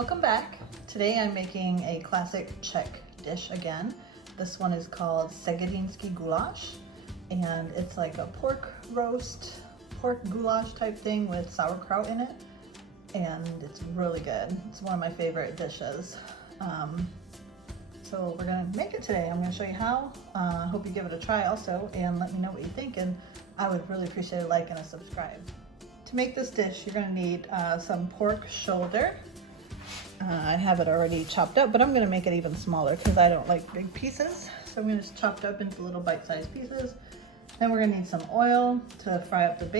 Welcome back. Today I'm making a classic Czech dish again. This one is called Szegedin goulash, and it's like a pork roast, pork goulash type thing with sauerkraut in it, and it's really good. It's one of my favorite dishes. So we're gonna make it today. I'm gonna show you how. Hope you give it a try also, and let me know what you think, and I would really appreciate a like and a subscribe. To make this dish, you're gonna need some pork shoulder. I have it already chopped up, but I'm gonna make it even smaller because I don't like big pieces. So I'm gonna just chop it up into little bite-sized pieces. Then we're gonna need some oil to fry up the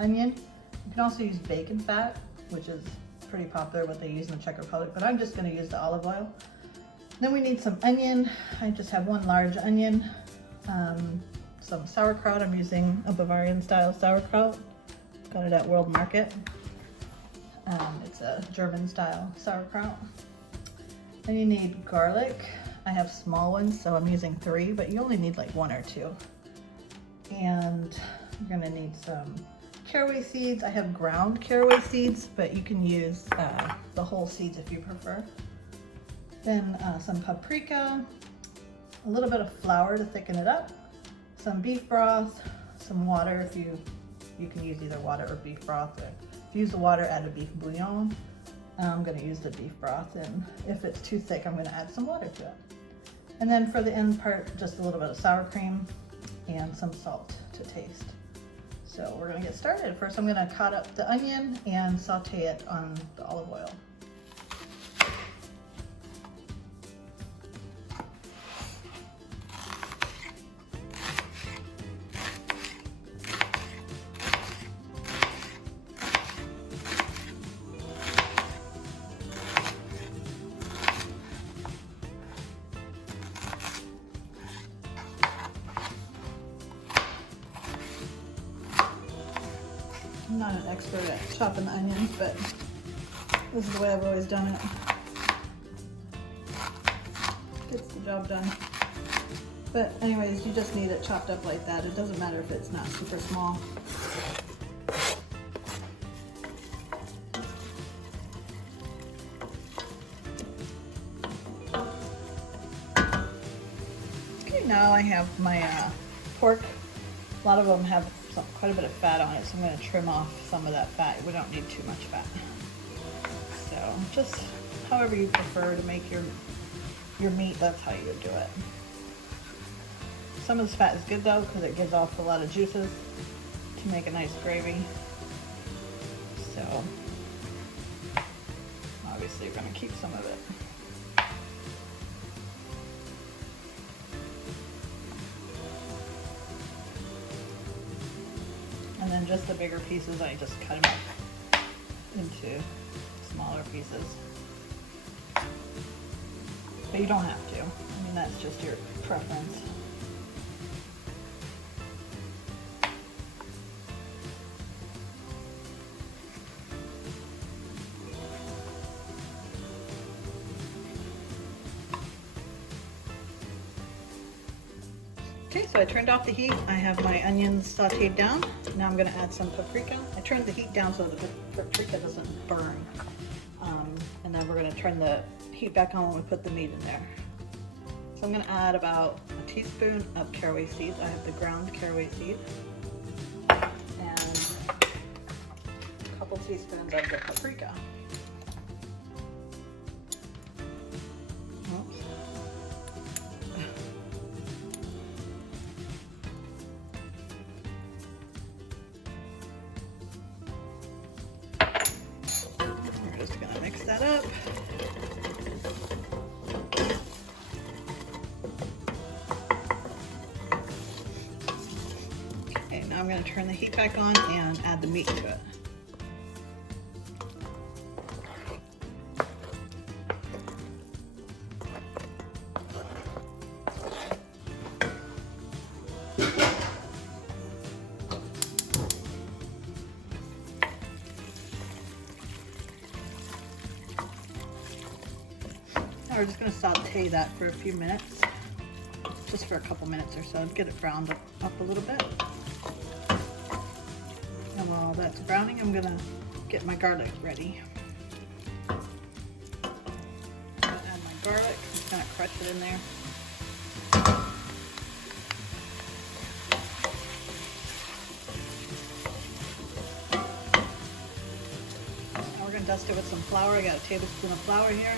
onion. You can also use bacon fat, which is pretty popular, what they use in the Czech Republic, but I'm just gonna use the olive oil. Then we need some onion. I just have one large onion. Some sauerkraut. I'm using a Bavarian style sauerkraut. Got it at World Market. It's a German style sauerkraut. Then you need garlic. I have small ones, so I'm using 3, but you only need like 1 or 2. And you're gonna need some caraway seeds. I have ground caraway seeds, but you can use the whole seeds if you prefer. Then some paprika, a little bit of flour to thicken it up, some beef broth, some water if you can use either water or beef broth. If you use the water, add a beef bouillon. I'm gonna use the beef broth, and if it's too thick, I'm gonna add some water to it. And then for the end part, just a little bit of sour cream and some salt to taste. So we're gonna get started. First, I'm gonna cut up the onion and saute it on the olive oil. I'm not an expert at chopping the onions, but this is the way I've always done it. Gets the job done. But anyways, you just need it chopped up like that. It doesn't matter if it's not super small. Okay, now I have my pork. A lot of them have quite a bit of fat on it, so I'm going to trim off some of that fat. We don't need too much fat. So just however you prefer to make your meat, that's how you would do it. Some of this fat is good though, because it gives off a lot of juices to make a nice gravy. So obviously you're going to keep some of it. And then just the bigger pieces, I just cut them up into smaller pieces. But you don't have to. I mean, that's just your preference. Okay, so I turned off the heat. I have my onions sauteed down. Now I'm going to add some paprika. I turned the heat down so the paprika doesn't burn. And then we're going to turn the heat back on when we put the meat in there. So I'm going to add about a teaspoon of caraway seeds. I have the ground caraway seed. And a couple teaspoons of the paprika. Oops. Just gonna mix that up. Okay, now I'm gonna turn the heat back on and add the meat to it. We're just going to saute that for a few minutes, just for a couple minutes or so, get it browned up a little bit. And while that's browning, I'm going to get my garlic ready. I'm gonna add my garlic. I'm just gonna crush it in there. Now we're gonna dust it with some flour. I got a tablespoon of flour here.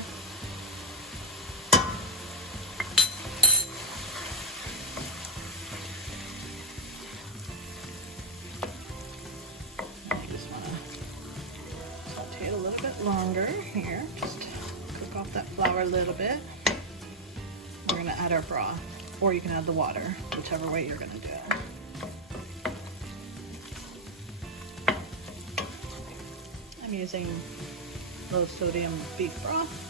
Longer here, just cook off that flour a little bit. We're going to add our broth, or you can add the water, whichever way you're going to do it. I'm using low sodium beef broth.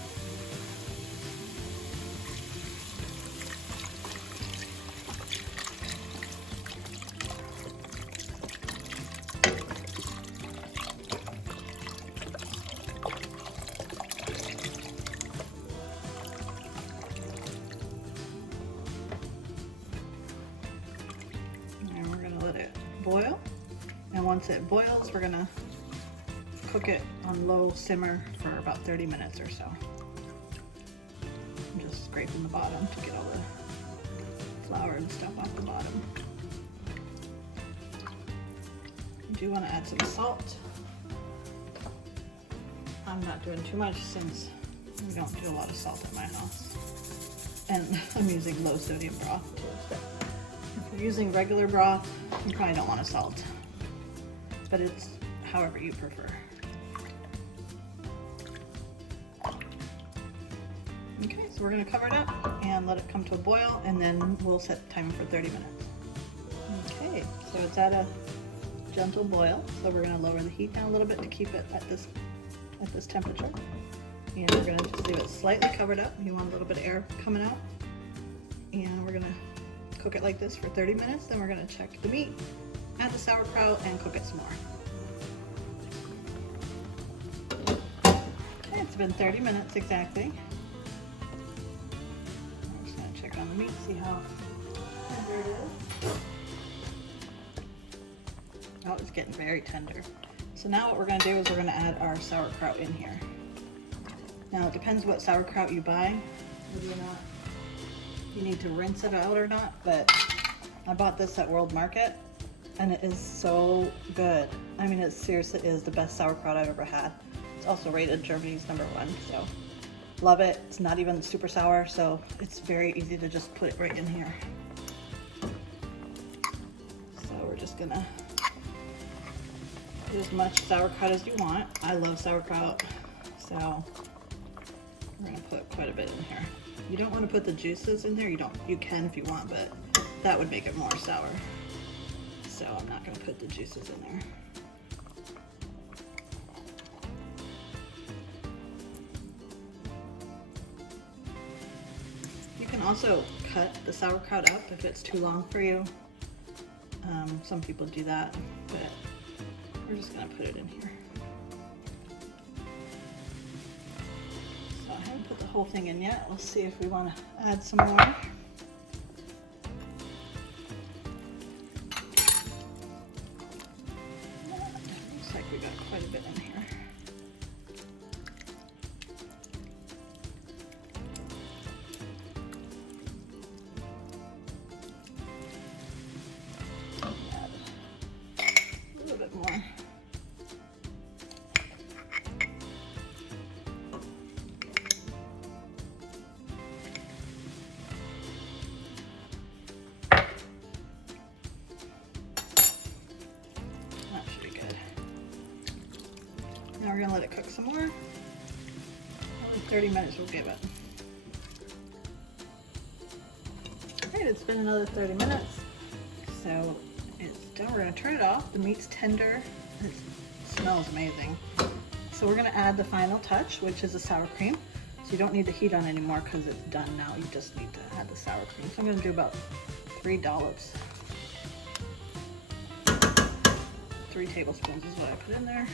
Boil, and once it boils, we're gonna cook it on low simmer for about 30 minutes or so. I'm just scraping the bottom to get all the flour and stuff off the bottom. You do want to add some salt. I'm not doing too much since we don't do a lot of salt in my house, and I'm using low sodium broth too. If you're using regular broth, you probably don't want to salt, but it's however you prefer. Okay, so we're going to cover it up and let it come to a boil, and then we'll set the timer for 30 minutes. Okay, so it's at a gentle boil, so we're going to lower the heat down a little bit to keep it at this temperature. And we're going to just leave it slightly covered up. You want a little bit of air coming out, and we're going to cook it like this for 30 minutes. Then we're going to check the meat, add the sauerkraut, and cook it some more. Okay, it's been 30 minutes exactly. I'm just going to check on the meat, see how tender it is. Oh, it's getting very tender. So now what we're going to do is we're going to add our sauerkraut in here. Now it depends what sauerkraut you buy, whether or not you need to rinse it out or not, but I bought this at World Market and it is so good. I mean, it seriously is the best sauerkraut I've ever had. It's also rated Germany's #1, so love it. It's not even super sour, so it's very easy to just put it right in here. So we're just gonna put as much sauerkraut as you want. I love sauerkraut, so we're gonna put quite a bit in here. You don't want to put the juices in there. You can if you want, but that would make it more sour. So I'm not going to put the juices in there. You can also cut the sauerkraut up if it's too long for you. Some people do that, but we're just going to put it in here. I haven't put the whole thing in yet. Let's see if we want to add some more. Looks like we got quite a bit in here. Add a little bit more. Now we're going to let it cook some more. Only 30 minutes we'll give it. Alright, it's been another 30 minutes. So it's done. We're going to turn it off. The meat's tender. It smells amazing. So we're going to add the final touch, which is the sour cream. So you don't need the heat on anymore because it's done now. You just need to add the sour cream. So I'm going to do about 3 dollops. 3 tablespoons is what I put in there.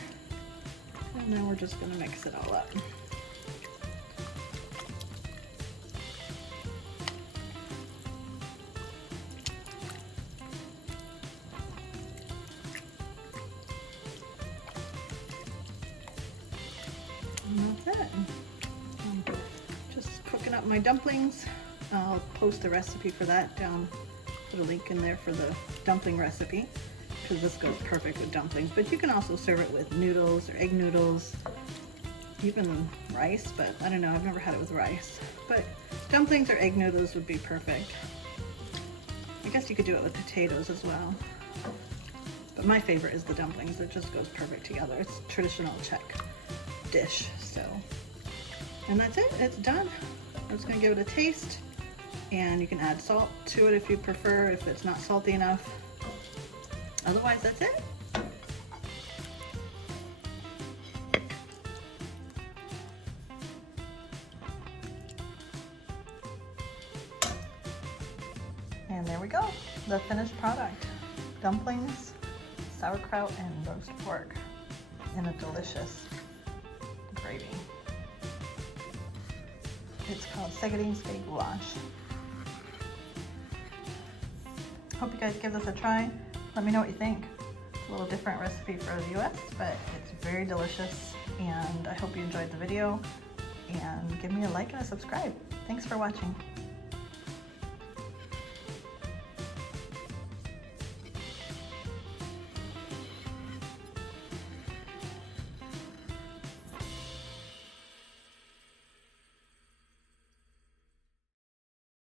And then we're just going to mix it all up. cooking up my dumplings. I'll post the recipe for that down, put a link in there for the dumpling recipe, because this goes perfect with dumplings. But you can also serve it with noodles or egg noodles, even rice, but I don't know, I've never had it with rice. But dumplings or egg noodles would be perfect. I guess you could do it with potatoes as well. But my favorite is the dumplings. It just goes perfect together. It's a traditional Czech dish, so. And that's it, it's done. I'm just gonna give it a taste, and you can add salt to it if you prefer, if it's not salty enough. Otherwise, that's it. And there we go, the finished product. Dumplings, sauerkraut, and roast pork in a delicious gravy. It's called Szegedin nsky goulash. Hope you guys give this a try. Let me know what you think. It's a little different recipe for the US, but it's very delicious, and I hope you enjoyed the video, and give me a like and a subscribe. Thanks for watching.